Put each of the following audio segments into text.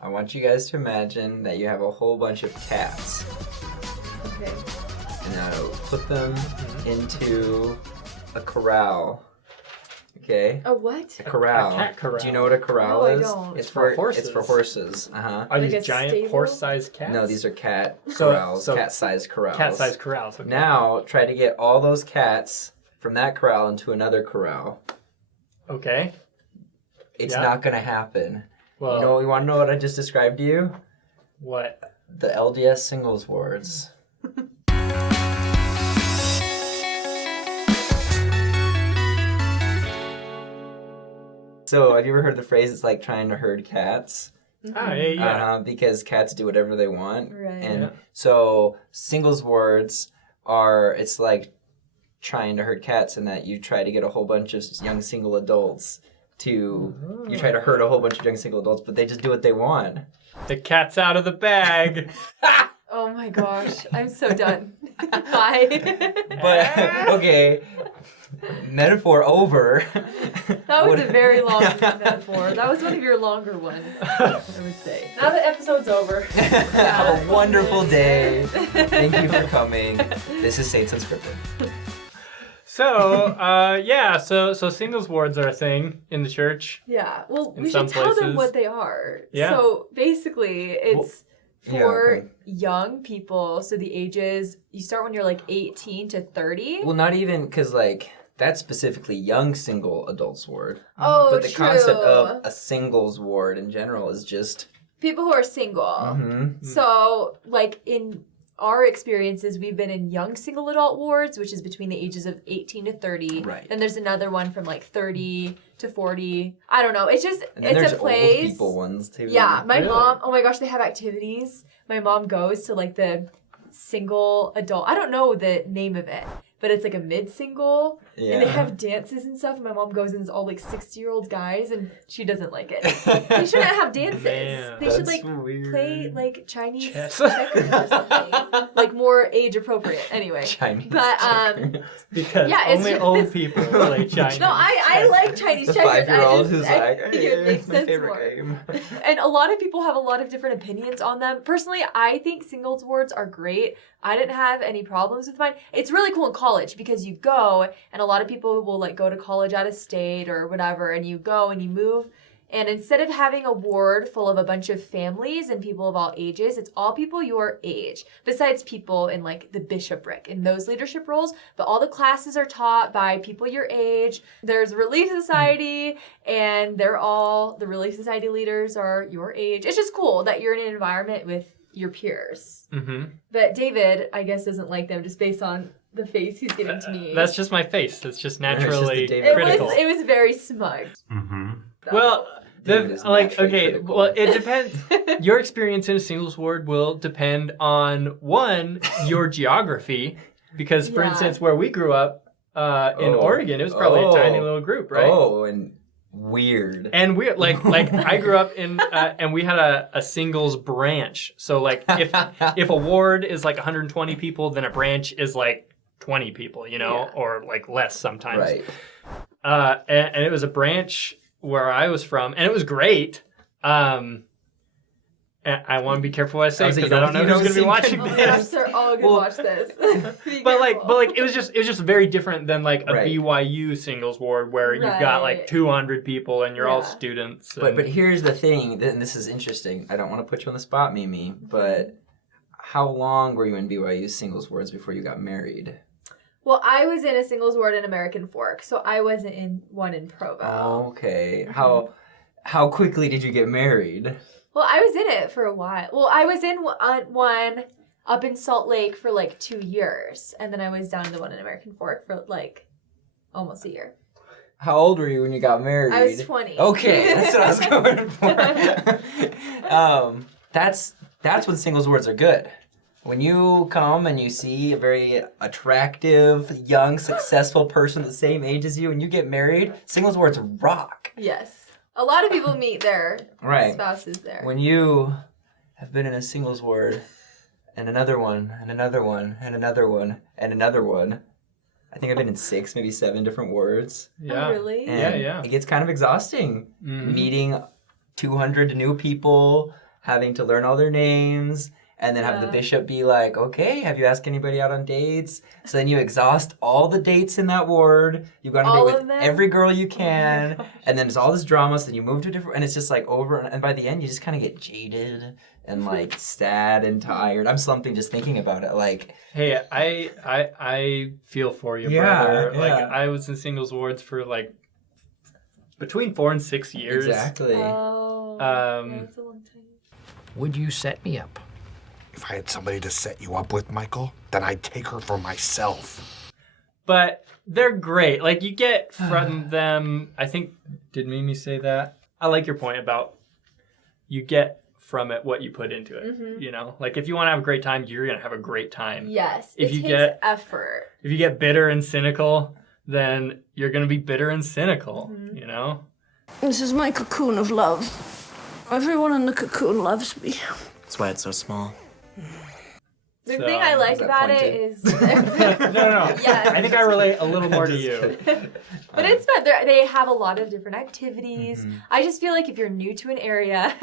I want you guys to imagine that you have a whole bunch of cats. Okay. And now put them into a corral. Okay? A what? A corral. A cat corral. Do you know what a corral No, I is? don't. It's for for horses. It's for horses. Uh-huh. Are Like these a giant stable? horse-sized cats? No, these are cat So- corrals, so- cat-sized corrals. cat-sized corrals. Okay. Now, try to get all those cats from that corral into another corral. Okay. It's Yeah. not going to happen. Well, You want to know what I just described to you? what? The LDS Singles Wards. So, have you ever heard the phrase, it's like trying to herd cats? Ah, yeah. Because cats do whatever they want. Right. And Yeah. so, singles wards it's like trying to herd cats in that you try to get a whole bunch of young single adults you try to herd a whole bunch of young single adults, but they just do what they want. The cat's out of the bag. Oh my gosh, I'm so done. Bye. But, okay, metaphor over. That was a very long metaphor. That was one of your longer ones, I would say. Now the episode's over. Have a wonderful day. Thank you for coming. This is Saints Unscripted. So, so singles wards are a thing in the church. Yeah, well, In we some should tell them places. what they are. Yeah. So basically, it's yeah, for okay. young people. So the ages, you start when you're like 18 to 30. Well, not even, because, that's specifically young single adults ward. Oh, But the true. concept of a singles ward in general is just... People who are single. Mhm. So, in our experiences, we've been in young single adult wards, which is between the ages of 18 to 30. Right. Then there's another one from 30 to 40. I don't know. It's just, And then it's there's a place. old people ones, too. Yeah, my Really? mom, oh my gosh, they have activities. My mom goes to the single adult, I don't know the name of it, but it's a mid-single. Yeah. And they have dances and stuff. And my mom goes and it's all 60-year-old guys and she doesn't like it. They shouldn't have dances. Man, they should that's play weird. Chinese Chess. checkers or something. More age appropriate. Anyway. Chinese But checkers. Because Yeah, it's only just- old people play Chinese. No, I like Chinese The checkers. 5-year-old I who's just- like, I think hey, it makes it's my sense favorite more. game. And a lot of people have a lot of different opinions on them. Personally, I think singles wards are great. I didn't have any problems with mine. It's really cool in college because you go and a lot of people will go to college out of state or whatever, and you go and you move. And instead of having a ward full of a bunch of families and people of all ages, it's all people your age, besides people in the bishopric in those leadership roles. But all the classes are taught by people your age. There's a Relief Society, and the Relief Society leaders are your age. It's just cool that you're in an environment with your peers. Mm-hmm. But David, I guess, doesn't like them just based on the face he's giving to me. That's just my face. It's just It's just naturally the David critical. it was very smug. Mm-hmm. Well, David is naturally critical. well, it depends. Your experience in a singles ward will depend on, one, your geography. Because, for Yeah. instance, where we grew up in Oregon, it was probably a tiny little group, right? Oh, and weird. And we I grew up in and we had a singles branch. So if a ward is 120 people, then a branch is 20 people, Yeah. or less sometimes. Right. And it was a branch where I was from, and it was great. And I want to be careful what I say because I don't know who's going to be watching Oh my gosh, this. they're all gonna Well, watch this. Be But careful. it was just very different than a Right. BYU singles ward where you've got Right. 200 people and you're all Yeah. students. But here's the thing, and this is interesting. I don't want to put you on the spot, Mimi, but how long were you in BYU singles wards before you got married? Well, I was in a singles ward in American Fork, so I wasn't in one in Provo. Okay. Mhm. How quickly did you get married? Well, I was in it for a while. Well, I was in one up in Salt Lake for 2 years, and then I was down to the one in American Fork for almost a year. How old were you when you got married? I was 20. Okay, that's what I was going for. That's when singles wards are good. When you come and you see a very attractive, young, successful person the same age as you and you get married, singles wards rock. Yes. A lot of people meet their Right. spouses there. When you have been in a singles ward and another one and another one and another one and another one, I think I've been in 6, maybe 7 different wards. yeah. Oh, really? And Yeah. it gets kind of exhausting. Mhm. Meeting 200 new people having to learn all their names, and then have the bishop be like, okay, have you asked anybody out on dates? So then you exhaust all the dates in that ward. You've gone on a date with every girl you can. And then there's all this drama. So then you move to a different, and it's just like over. And by the end, you just kind of get jaded and like sad and tired. I'm slumping just thinking about it. Like, hey, I feel for you, brother. Like, I was in singles wards for like between 4 and 6 years. Exactly. Oh, that's a long time. Would you set me up? If I had somebody to set you up with, Michael, then I'd take her for myself. But they're great. Like, you get from them, I think, did Mimi say that? I like your point about you get from it what you put into it, you know? Like, if you want to have a great time, you're going to have a great time. Yes, If it you takes get effort. If you get bitter and cynical, then you're going to be bitter and cynical, you know? This is my cocoon of love. Everyone in the cocoon loves me. That's why it's so small. The thing I like about it is... No. Yeah. I think I relate a little more to you. But it's fun. They have a lot of different activities. I just feel like if you're new to an area,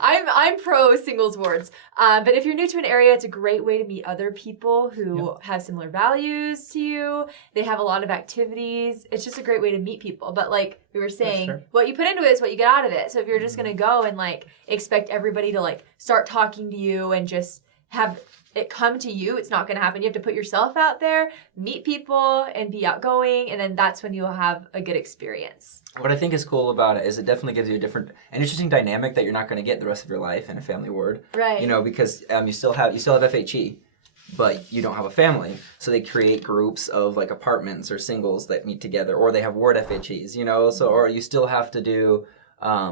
I'm pro singles wards. But if you're new to an area, it's a great way to meet other people who have similar values to you. They have a lot of activities. It's just a great way to meet people. But like we were saying, what you put into it is what you get out of it. So if you're just gonna go and like expect everybody to like start talking to you and just have it come to you, it's not going to happen. You have to put yourself out there, meet people, and be outgoing, and then that's when you'll have a good experience. What I think is cool about it is it definitely gives you an interesting dynamic that you're not going to get the rest of your life in a family ward. Right. You know, because you still have FHE, but you don't have a family. So they create groups of like apartments or singles that meet together, or they have ward FHEs, you know, so, or you still have to do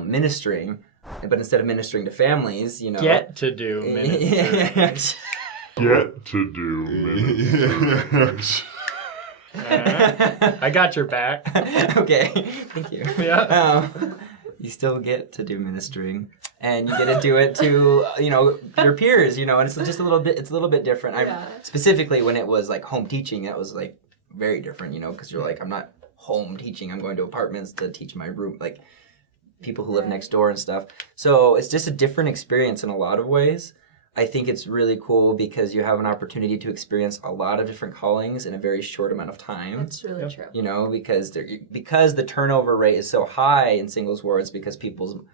ministering, but instead of ministering to families, you know. Get to do ministering. Get to do ministering. I got your back. Okay, thank you. Yeah. You still get to do ministering, and you get to do it to your peers, and it's just a little bit different. Specifically when it was like home teaching, that was like very different, because you're like, I'm not home teaching, I'm going to apartments to teach my room, like people who live next door and stuff. So it's just a different experience in a lot of ways. I think it's really cool because you have an opportunity to experience a lot of different callings in a very short amount of time. That's really true. Because the turnover rate is so high in singles wards, because people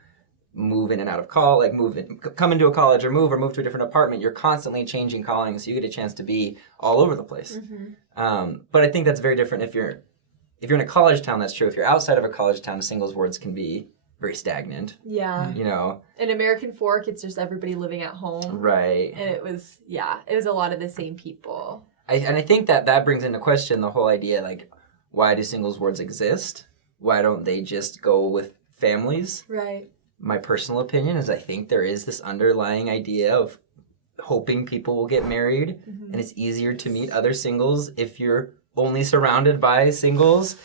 move in and out of come into a college or move to a different apartment. You're constantly changing callings, so you get a chance to be all over the place. But I think that's very different if you're in a college town. That's true. If you're outside of a college town, singles wards can be very stagnant. Yeah. In American Fork, it's just everybody living at home. Right. And it was a lot of the same people. I think that brings into question the whole idea, like, why do singles wards exist? Why don't they just go with families? Right. My personal opinion is I think there is this underlying idea of hoping people will get married, and it's easier to meet other singles if you're only surrounded by singles.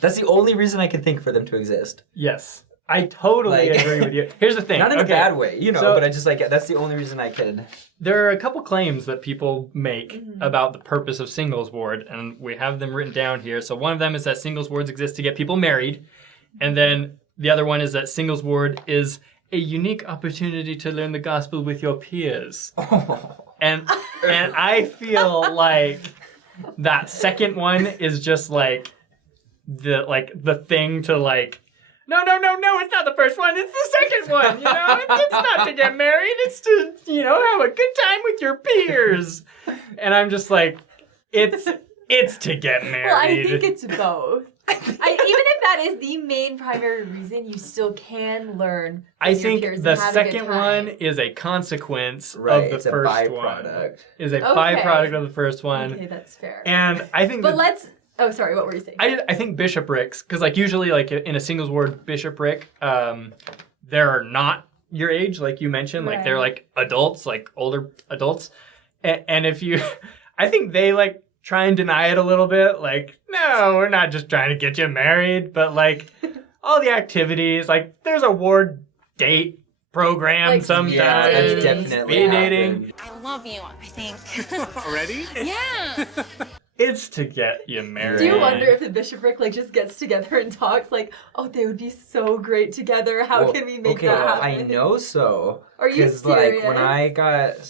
That's the only reason I can think for them to exist. Yes. I totally agree with you. Here's the thing. Not in a bad way, but I just that's the only reason I could. There are a couple claims that people make about the purpose of singles ward, and we have them written down here. So one of them is that singles wards exist to get people married, and then the other one is that singles ward is a unique opportunity to learn the gospel with your peers. And I feel like that second one is just like the thing to like. No, it's not the first one, it's the second one, It's not to get married, it's to, have a good time with your peers. And I'm just like, it's to get married. Well, I think it's both. Even if that is the main primary reason, you still can learn. I think the second one is a consequence of the it's first a one. byproduct. Is a byproduct of the first one. Okay, that's fair. And I think Oh, sorry, what were you saying? I think bishoprics, because usually in a singles ward bishopric, they're not your age, like you mentioned, like they're like adults, like older adults, and if you, I think they like try and deny it a little bit, like, no, we're not just trying to get you married, but like all the activities, like there's a ward date program like sometimes. Yeah, that's definitely speed dating. I love you, I think. Already? Yeah. It's to get you married. Do you wonder if the bishopric like just gets together and talks like, oh, they would be so great together. How can we make that happen? I know so. Are you Because serious? like when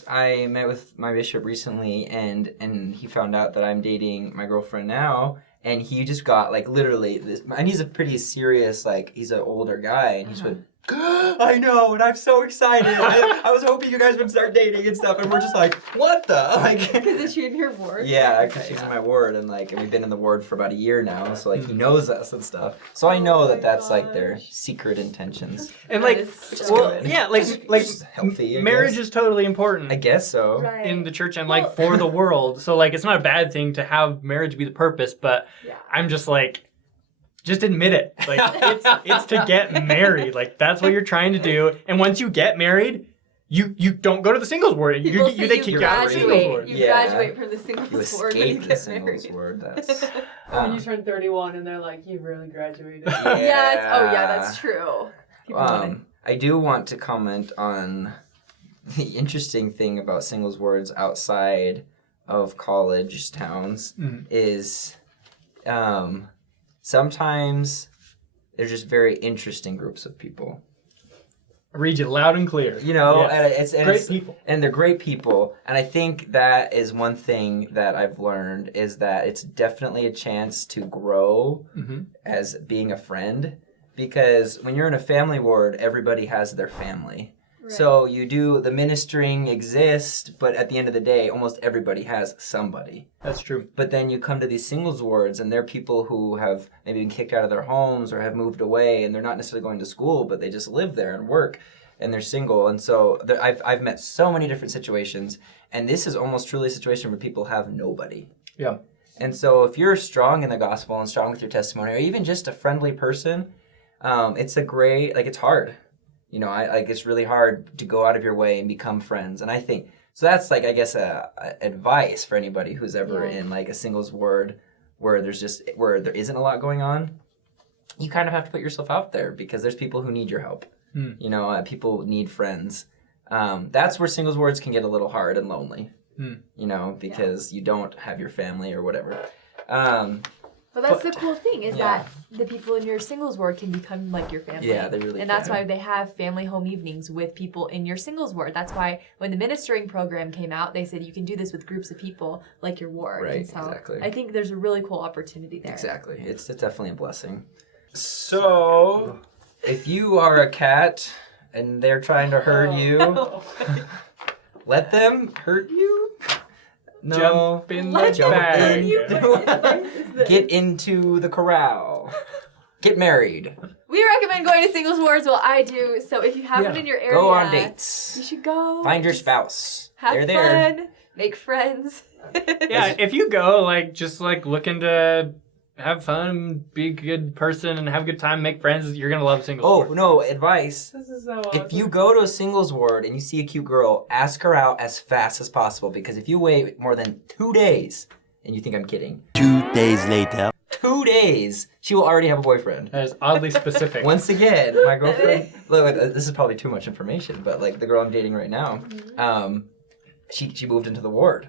I met with my bishop recently, and he found out that I'm dating my girlfriend now, and he just got like literally this, and he's a pretty serious, like he's an older guy, and he's went, I know, and I'm so excited. I was hoping you guys would start dating and stuff, and we're just like, what the? Like, Because is she in your ward? yeah, because she's in my ward, and like, and we've been in the ward for about a year now, so like he knows us and stuff. So I know that that's like their secret intentions. And That like, is so well, good. yeah, like It's healthy. I marriage guess. is totally important. I guess so. Right. In the church and Well- like for the world. So like it's not a bad thing to have marriage be the purpose, but Yeah. I'm just like just admit it. Like it's to get married. Like that's what you're trying to do. And once you get married, you don't go to the singles ward. They kick you out of the singles ward. You Yeah. graduate from the singles You ward when you escape the get singles married. ward. That's When you turn 31 and they're like, you really graduated. Yes. Oh yeah, that's true. People want it. I do want to comment on the interesting thing about singles wards outside of college towns is sometimes they're just very interesting groups of people. I read you loud and clear. You know, Yes. and Great it's, people. and they're great people. And I think that is one thing that I've learned is that it's definitely a chance to grow as being a friend. Because when you're in a family ward, everybody has their family. Right. So you do, the ministering exists, but at the end of the day, almost everybody has somebody. That's true. But then you come to these singles wards, and they're people who have maybe been kicked out of their homes or have moved away, and they're not necessarily going to school, but they just live there and work, and they're single. And so I've met so many different situations, and this is almost truly a situation where people have nobody. Yeah. And so if you're strong in the gospel and strong with your testimony, or even just a friendly person, it's a great, like, it's hard. You know, it's really hard to go out of your way and become friends. And I think, so that's like, I guess, advice for anybody who's ever in like a singles ward where there isn't a lot going on. You kind of have to put yourself out there because there's people who need your help. You know, people need friends. That's where singles wards can get a little hard and lonely. You know, because you don't have your family or whatever. But that's the cool thing is that the people in your singles ward can become like your family. Yeah, they really And that's can. why they have family home evenings with people in your singles ward. That's why when the ministering program came out, they said you can do this with groups of people like your ward. Right, and so exactly. I think there's a really cool opportunity there. Exactly. It's definitely a blessing. So, if you are a cat and they're trying to hurt you, let them hurt you? No. Jump in Let the them bag. hurt you. What advice is this? Get into the corral. Get married. We recommend going to singles wards. Well, I do. So if you have it in your area, Go on you dates. should go. Find your Just spouse. Have They're there. fun. Make friends. Yeah, if you go like just like looking to have fun, be a good person, and have a good time, make friends, you're gonna love singles. Oh, ward. no, advice. This is so If you go to a singles ward and you see a cute girl, ask her out as fast as possible. Because if you wait more than 2 days, and you think I'm kidding, 2 days later. 2 days, she will already have a boyfriend. That is oddly specific. Once again, my girlfriend, look, this is probably too much information, but like the girl I'm dating right now, she moved into the ward.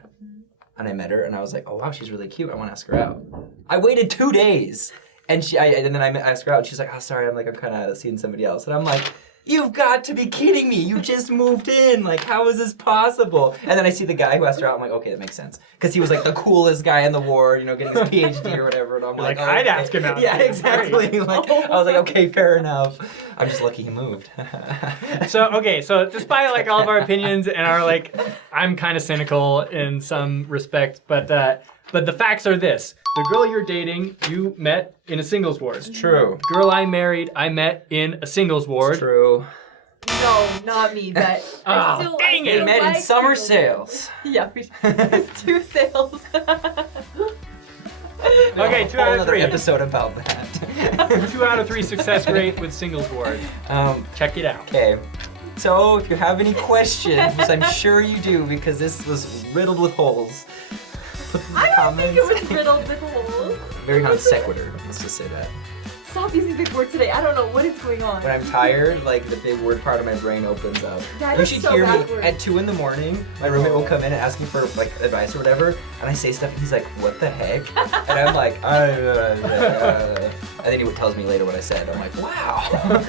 And I met her, and I was like, oh, wow, she's really cute. I want to ask her out. I waited 2 days, and then I asked her out, and she's like, oh, sorry, I'm kind of seeing somebody else. And I'm like, you've got to be kidding me. You just moved in. Like, how is this possible? And then I see the guy who asked her out. I'm like, okay, that makes sense. Because he was like the coolest guy in the ward, you know, getting his PhD or whatever. And I'm You're like, oh, I'd okay. ask him out. Yeah, Great. exactly. Like, I was like, okay, fair enough. I'm just lucky he moved. So despite like all of our opinions and our like, I'm kind of cynical in some respect, but the facts are this: the girl you're dating, you met in a singles ward. True. The girl I married, I met in a singles ward. True. No, not me, but Oh, I still, dang I it. They still met in like summer singles. sales. Yeah, it's 2 sales. Okay, 2 out of 3. Episode about that. 2 out of 3 success rate with singles ward. Check it out. Okay. So if you have any questions, which I'm sure you do because this was riddled with holes, put them in the I don't comments. think it was riddled with holes. Very non sequitur. Let's just say that. stop using big words today. I don't know what is going on. When I'm tired, like the big word part of my brain opens up. That You is should so hear me backwards. at 2 a.m. My roommate will come in and ask me for like advice or whatever, and I say stuff, and he's like, "What the heck?" And I'm like, and then he tells me later what I said. I'm like, "Wow."